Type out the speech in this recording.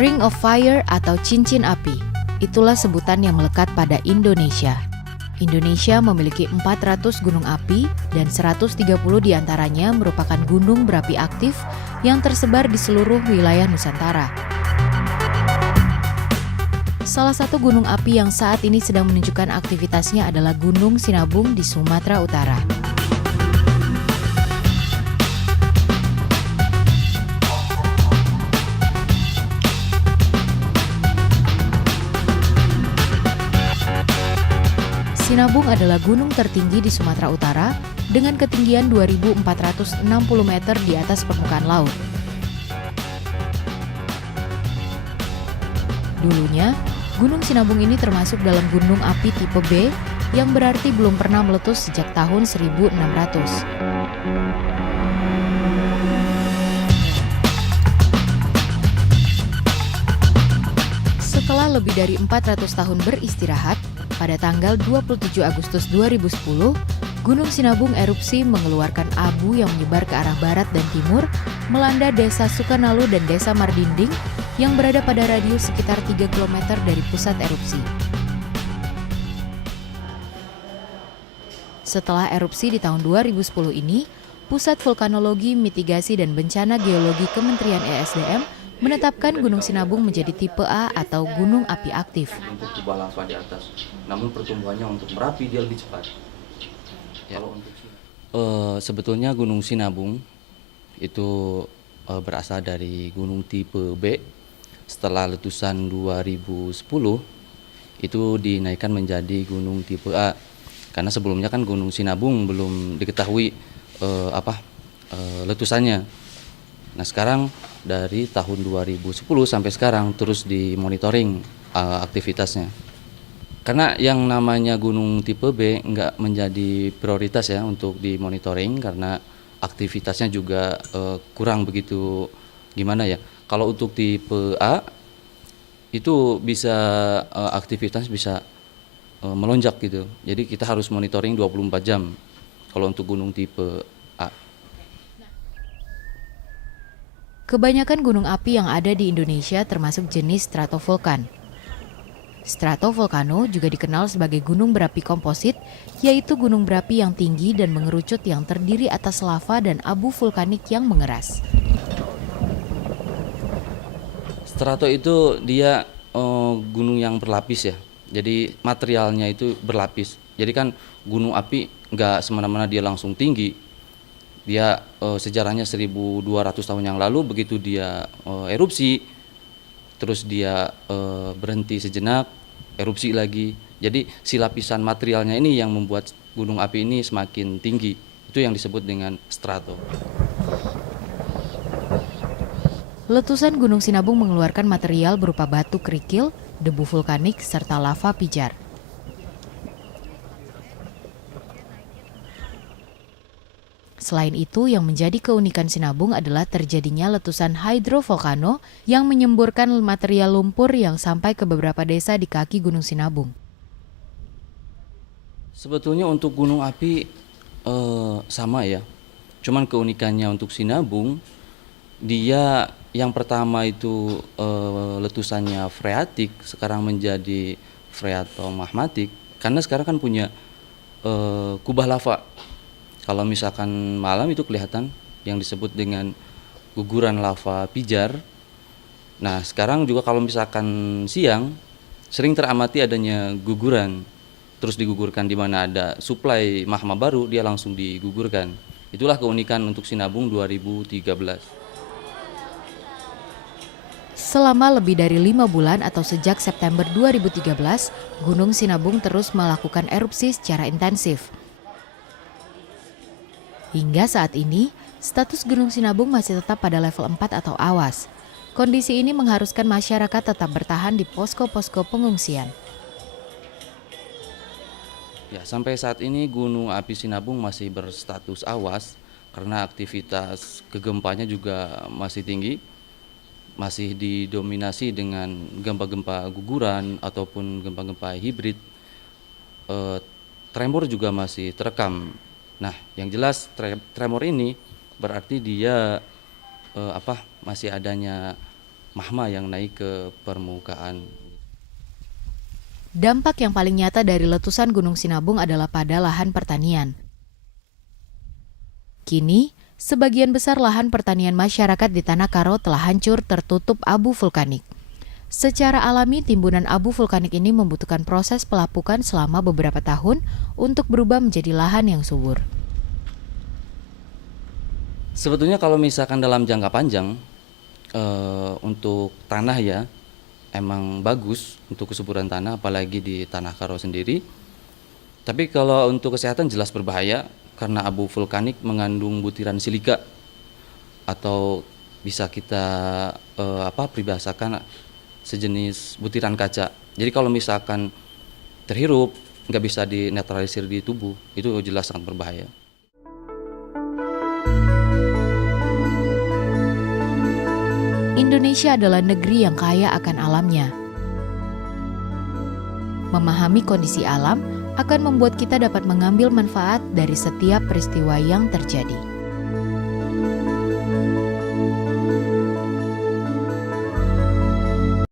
Ring of Fire atau cincin api, itulah sebutan yang melekat pada Indonesia. Indonesia memiliki 400 gunung api dan 130 diantaranya merupakan gunung berapi aktif yang tersebar di seluruh wilayah Nusantara. Salah satu gunung api yang saat ini sedang menunjukkan aktivitasnya adalah Gunung Sinabung di Sumatera Utara. Sinabung adalah gunung tertinggi di Sumatera Utara dengan ketinggian 2.460 meter di atas permukaan laut. Dulunya, Gunung Sinabung ini termasuk dalam gunung api tipe B yang berarti belum pernah meletus sejak tahun 1600. Setelah lebih dari 400 tahun beristirahat, pada tanggal 27 Agustus 2010, Gunung Sinabung erupsi mengeluarkan abu yang menyebar ke arah barat dan timur, melanda Desa Sukanalu dan Desa Mardinding yang berada pada radius sekitar 3 km dari pusat erupsi. Setelah erupsi di tahun 2010 ini, Pusat Vulkanologi, Mitigasi, dan Bencana Geologi Kementerian ESDM menetapkan Gunung Sinabung menjadi tipe A atau gunung api aktif. Untuk kubah lava di atas, namun pertumbuhannya untuk Merapi dia lebih cepat. Ya. Kalau untuk sebetulnya Gunung Sinabung itu berasal dari gunung tipe B. Setelah letusan 2010 itu dinaikkan menjadi gunung tipe A. Karena sebelumnya kan Gunung Sinabung belum diketahui letusannya. Nah sekarang dari tahun 2010 sampai sekarang terus dimonitoring aktivitasnya. Karena yang namanya gunung tipe B nggak menjadi prioritas ya untuk dimonitoring karena aktivitasnya juga kurang begitu gimana ya. Kalau untuk tipe A itu bisa aktivitas bisa melonjak gitu. Jadi kita harus monitoring 24 jam kalau untuk gunung tipe A. Kebanyakan gunung api yang ada di Indonesia termasuk jenis stratovolkan. Stratovolcano juga dikenal sebagai gunung berapi komposit, yaitu gunung berapi yang tinggi dan mengerucut yang terdiri atas lava dan abu vulkanik yang mengeras. Strato itu dia gunung yang berlapis ya. Jadi materialnya itu berlapis. Jadi kan gunung api nggak semena-mena dia langsung tinggi. Dia sejarahnya 1200 tahun yang lalu begitu dia erupsi, terus dia berhenti sejenak, erupsi lagi. Jadi si lapisan materialnya ini yang membuat gunung api ini semakin tinggi. Itu yang disebut dengan strato. Letusan Gunung Sinabung mengeluarkan material berupa batu kerikil, debu vulkanik, serta lava pijar. Selain itu, yang menjadi keunikan Sinabung adalah terjadinya letusan hidrovolcano yang menyemburkan material lumpur yang sampai ke beberapa desa di kaki Gunung Sinabung. Sebetulnya untuk gunung api sama ya. Cuman keunikannya untuk Sinabung, dia yang pertama itu letusannya freatik, sekarang menjadi freatomagmatik. Karena sekarang kan punya kubah lava. Kalau misalkan malam itu kelihatan yang disebut dengan guguran lava pijar. Nah sekarang juga kalau misalkan siang sering teramati adanya guguran. Terus digugurkan di mana ada suplai magma baru dia langsung digugurkan. Itulah keunikan untuk Sinabung 2013. Selama lebih dari 5 bulan atau sejak September 2013, Gunung Sinabung terus melakukan erupsi secara intensif. Hingga saat ini, status Gunung Sinabung masih tetap pada level 4 atau awas. Kondisi ini mengharuskan masyarakat tetap bertahan di posko-posko pengungsian. Ya, sampai saat ini Gunung Api Sinabung masih berstatus awas karena aktivitas kegempanya juga masih tinggi. Masih didominasi dengan gempa-gempa guguran ataupun gempa-gempa hibrid. Tremor juga masih terekam. Nah, yang jelas tremor ini berarti dia masih adanya magma yang naik ke permukaan. Dampak yang paling nyata dari letusan Gunung Sinabung adalah pada lahan pertanian. Kini, sebagian besar lahan pertanian masyarakat di Tanah Karo telah hancur tertutup abu vulkanik. Secara alami, timbunan abu vulkanik ini membutuhkan proses pelapukan selama beberapa tahun untuk berubah menjadi lahan yang subur. Sebetulnya kalau misalkan dalam jangka panjang, untuk tanah ya, emang bagus untuk kesuburan tanah, apalagi di Tanah Karo sendiri. Tapi kalau untuk kesehatan jelas berbahaya, karena abu vulkanik mengandung butiran silika, atau bisa kita peribahasakan sejenis butiran kaca. Jadi kalau misalkan terhirup, nggak bisa dinetralisir di tubuh, itu jelas sangat berbahaya. Indonesia adalah negeri yang kaya akan alamnya. Memahami kondisi alam akan membuat kita dapat mengambil manfaat dari setiap peristiwa yang terjadi.